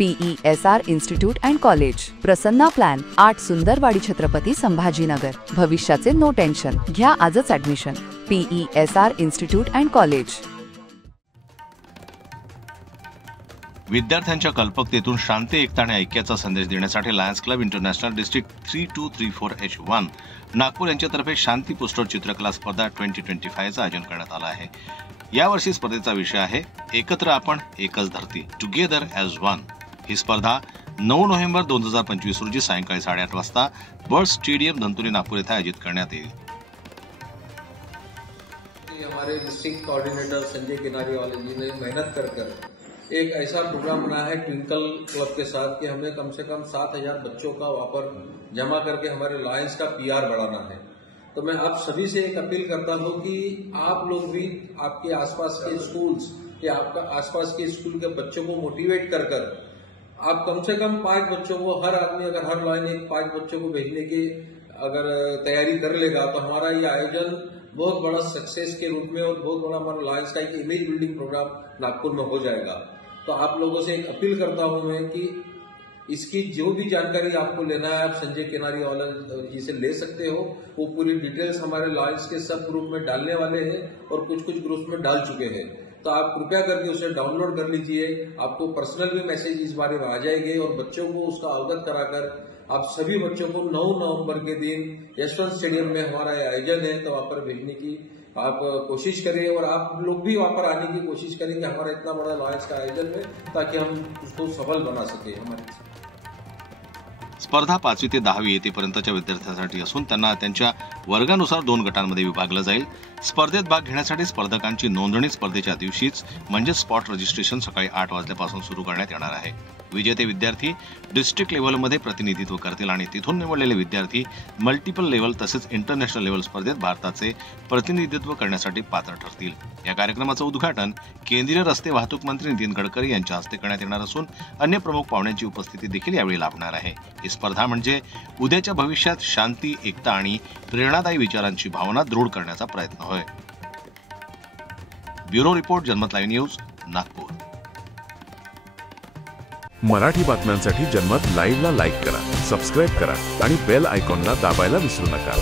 PESR institute and college, Prasanna plan, 8 Sundarwadi Chhatrapati Sambhajinagar. भविष्याचे no tension, घ्या आजच admission. PESR institute and college. विद्यार्थ्यांच्या कल्पकतेतून शांती, एकता आणि ऐक्याचा संदेश देण्यासाठी Lions Club International district 3234H1 Nagpur यांच्यातर्फे शांती पोस्टर चित्रकला स्पर्धा 2025चं आयोजन करण्यात आलं आहे। यावर्षी स्पर्धेचा विषय आहे एकत्र आपण एकच धरती, टुगेदर ॲज वन। ही स्पर्धा 9 नोव्हेंबर 2025 रोजी सायंकाळी 8:30 वाजता बर्ड स्टेडियम धंतुली नागपूर येथे आयोजित करण्यात येईल। हमारे डिस्ट्रिक्ट कोऑर्डिनेटर संजय किनारी वाले जी ने मेहनत कर एक ऐसा प्रोग्राम बनाया है ट्विंकल क्लब के साथ कि हमें कम से कम 7000 बच्चों का वहाँ जमा करके हमारे लायंस का PR बढ़ाना है। तो मैं आप सभी से एक अपील करता हूँ कि आप लोग भी आपके आसपास के स्कूल्स या आपका आसपास के स्कूल के बच्चों को मोटिवेट कर आप कम से कम 5 बच्चों को, हर आदमी अगर हर लाइन एक 5 बच्चों को भेजने की अगर तैयारी कर लेगा तो हमारा ये आयोजन बहुत बड़ा सक्सेस के रूप में और बहुत बड़ा हमारा लायंस का एक इमेज बिल्डिंग प्रोग्राम नागपुर में हो जाएगा। तो आप लोगों से एक अपील करता हूं मैं कि इसकी जो भी जानकारी आपको लेना है आप संजय किनारी वाला जी से ले सकते हो। वो पूरी डिटेल्स हमारे लायंस के सब ग्रुप में डालने वाले हैं और कुछ ग्रुप में डाल चुके हैं। तो आप कृपया करके उसे डाउनलोड कर लीजिए, आपको पर्सनल भी मैसेज इस बारे में आ जाएंगे और बच्चों को उसका अवगत कराकर आप सभी बच्चों को 9 नवंबर के दिन यशवंत स्टेडियम में हमारा आयोजन है तो वहां पर भेजने की आप कोशिश करें और आप लोग भी वहां पर आने की कोशिश करें कि हमारा इतना बड़ा लायंस का आयोजन है ताकि हम उसको सफल बना सके। हमारे स्पर्धा 5वी ते 10वी येतेपर्यंतच्या विद्यार्थ्यांसाठी असून त्यांना त्यांच्या वर्गानुसार 2 गटांमध्ये विभागलं जाईल। स्पर्धेत भाग घेण्यासाठी स्पर्धकांची नोंदणी स्पर्धेच्या दिवशीच म्हणजे स्पॉट रजिस्ट्रेशन सकाळी 8 वाजल्यापासून सुरू करण्यात येणार आहे। विजेते विद्यार्थी डिस्ट्रिक्ट लेव्हलमध्ये प्रतिनिधित्व करतील आणि तिथून निवडलेले विद्यार्थी मल्टिपल लेव्हल तसेच इंटरनॅशनल लेव्हल स्पर्धेत भारताचे प्रतिनिधित्व करण्यासाठी पात्र ठरतील। या कार्यक्रमाचं उद्घाटन केंद्रीय रस्ते वाहतूक मंत्री नितीन गडकरी यांच्या हस्ते करण्यात येणार असून अन्य प्रमुख पाहुण्यांची उपस्थिती देखील यावेळी लाभणार आहे। ही स्पर्धा म्हणजे उद्याच्या भविष्यात शांती, एकता आणि प्रेरणादायी विचारांची भावना दृढ करण्याचा प्रयत्न होय। ब्युरो रिपोर्ट, जनमत लाईव्ह न्यूज, नागपूर। मराठी बातम्यांसाठी जनमत लाईव्हला लाईक करा, सबस्क्राईब करा आणि बेल आयकॉनला दाबायला विसरू नका।